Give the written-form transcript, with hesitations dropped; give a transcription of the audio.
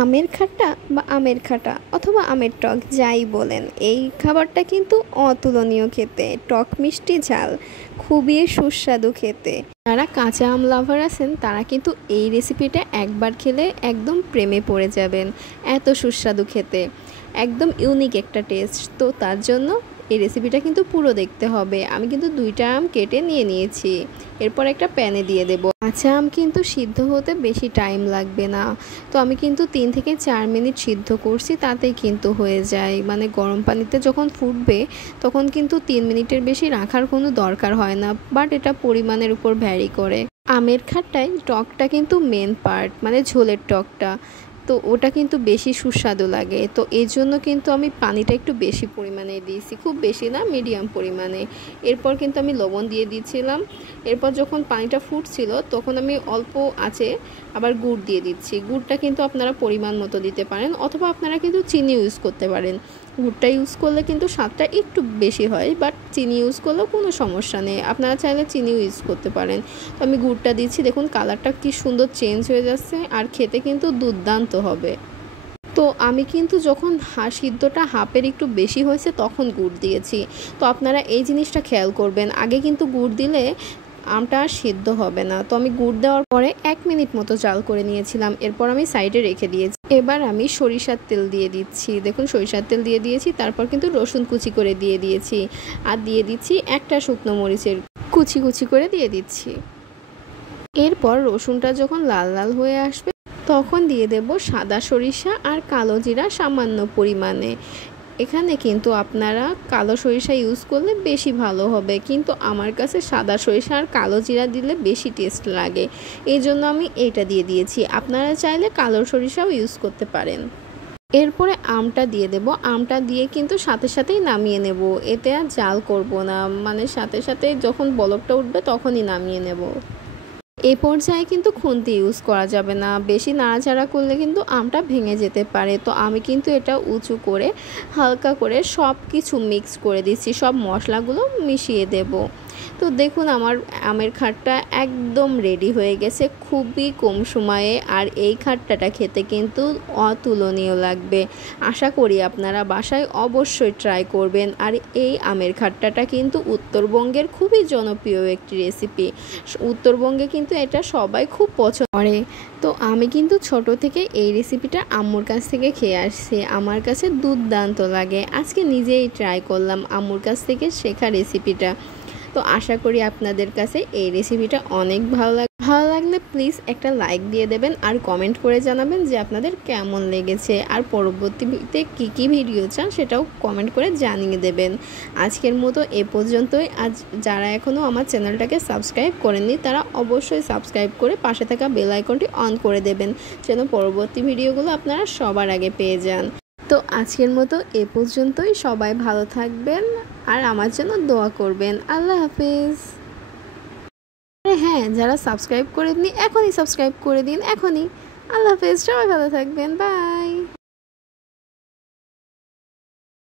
আমের খাট্টা বা আমের খাটা অথবা আমের টক যাই বলেন, এই খাবারটা কিন্তু অতুলনীয় খেতে। টক মিষ্টি ঝাল খুবই সুস্বাদু খেতে। যারা কাঁচা আম লাভার আছেন তারা কিন্তু এই রেসিপিটা একবার খেলে একদম প্রেমে পড়ে যাবেন। এত সুস্বাদু খেতে, একদম ইউনিক একটা টেস্ট। তো তার জন্য এই রেসিপিটা কিন্তু পুরো দেখতে হবে। আমি কিন্তু 2টা আম কেটে নিয়ে নিয়েছি। এরপর একটা প্যানে দিয়ে দেব। কাঁচা আম কিন্তু সিদ্ধ হতে বেশি টাইম লাগবে না। তো আমি কিন্তু 3 থেকে 4 মিনিট সিদ্ধ করছি, তাতেই কিন্তু হয়ে যায়। মানে গরম পানিতে যখন ফুটবে তখন কিন্তু 3 মিনিটের বেশি রাখার কোনো দরকার হয় না, বাট এটা পরিমাণের উপর ভ্যারি করে। আমের খাট্টায় টকটা কিন্তু মেন পার্ট, মানে ঝোলের টকটা, তো ওটা কিন্তু বেশি সুস্বাদু লাগে। তো এই জন্য কিন্তু আমি পানিটা একটু বেশি পরিমাণে দিয়েছি, খুব বেশি না, মিডিয়াম পরিমাণে। এরপর কিন্তু আমি লবণ দিয়ে দিয়েছিলাম। এরপর যখন পানিটা ফুটছিল তখন আমি অল্প আছে আবার গুড় দিয়ে দিচ্ছি। গুড়টা কিন্তু আপনারা পরিমাণ মতো দিতে পারেন, অথবা আপনারা কিন্তু চিনি ইউজ করতে পারেন। গুড়টা ইউজ করলে কিন্তু স্বাদটা একটু বেশি হয়, বাট চিনি ইউজ করলেও কোনো সমস্যা নেই, আপনারা চাইলে চিনিও ইউজ করতে পারেন। তো আমি গুড়টা দিচ্ছি, দেখুন কালারটা কি সুন্দর চেঞ্জ হয়ে যাচ্ছে, আর খেতে কিন্তু দুর্দান্ত হবে। তো আমি কিন্তু যখন সিদ্ধটা হাফের একটু বেশি হয়েছে তখন গুড় দিয়েছি। তো আপনারা এই জিনিসটা খেয়াল করবেন, আগে কিন্তু গুড় দিলে আমটা আর সিদ্ধ হবে না। তো আমি গুড় দেওয়ার পরে 1 মিনিট মতো জাল করে নিয়েছিলাম। এরপর আমি সাইডে রেখে দিয়েছি। এবার আমি সরিষার তেল দিয়ে দিচ্ছি। দেখুন সরিষার তেল দিয়ে দিয়েছি, তারপর কিন্তু রসুন কুচি করে দিয়ে দিয়েছি, আর দিয়ে দিচ্ছি একটা শুকনো মরিচের কুচি কুচি করে দিয়ে দিচ্ছি। এরপর রসুনটা যখন লাল লাল হয়ে আসবে তখন দিয়ে দেব সাদা সরিষা আর কালো জিরা সামান্য পরিমাণে। এখানে কিন্তু আপনারা কালো সরিষা ইউজ করলে বেশি ভালো হবে, কিন্তু আমার কাছে সাদা সরিষা আর কালো জিরা দিলে বেশি টেস্ট লাগে, এই জন্য আমি এটা দিয়ে দিয়েছি। আপনারা চাইলে কালো সরিষাও ইউজ করতে পারেন। এরপরে আমটা দিয়ে দেব। আমটা দিয়ে কিন্তু সাথে সাথেই নামিয়ে নেব, এতে আর জাল করব না, মানে সাথে সাথে যখন বলকটা উঠবে তখনই নামিয়ে নেব। এই পর্যায়ে কিন্তু খুন্তি ইউজ করা যাবে না, বেশি নাড়াচাড়া করলে কিন্তু আমটা ভেঙে যেতে পারে। তো আমি কিন্তু এটা উঁচু করে হালকা করে সব কিছু মিক্স করে দিচ্ছি, সব মশলাগুলো মিশিয়ে দেব। তো দেখুন আমার আমের খাট্টা একদম রেডি হয়ে গেছে খুবই কম সময়ে, আর এই খাট্টাটা খেতে কিন্তু অতুলনীয় লাগবে। আশা করি আপনারা বাসায় অবশ্যই ট্রাই করবেন। আর এই আমের খাট্টাটা কিন্তু উত্তরবঙ্গের খুবই জনপ্রিয় একটি রেসিপি। উত্তরবঙ্গে কিন্তু এটা সবাই খুব পছন্দ করে। তো আমি কিন্তু ছোট থেকে এই রেসিপিটা আম্মুর কাছ থেকে খেয়ে আসছি, আমার কাছে দুর্দান্ত লাগে। আজকে নিজেই ট্রাই করলাম আম্মুর কাছ থেকে শেখা রেসিপিটা। তো আশা করি আপনাদের কাছে এই রেসিপিটা অনেক ভালো লাগলে প্লিজ একটা লাইক দিয়ে দেবেন, আর কমেন্ট করে জানাবেন যে আপনাদের কেমন লেগেছে, আর পরবর্তীতে কী ভিডিও চান সেটাও কমেন্ট করে জানিয়ে দেবেন। আজকের মতো এ পর্যন্তই। আজ যারা এখনও আমার চ্যানেলটাকে সাবস্ক্রাইব করেননি তারা অবশ্যই সাবস্ক্রাইব করে পাশে থাকা বেল আইকনটি অন করে দেবেন, যেন পরবর্তী ভিডিওগুলো আপনারা সবার আগে পেয়ে যান। তো আজকের মতো এ পর্যন্তই। সবাই ভালো থাকবেন আর আমার জন্য দোয়া করবেন। আল্লাহ হাফিজ। হ্যাঁ, যারা সাবস্ক্রাইব করেননি এখনই সাবস্ক্রাইব করে দিন, এখনই। আল্লাহ হাফিজ, সবাই ভালো থাকবেন, বাই।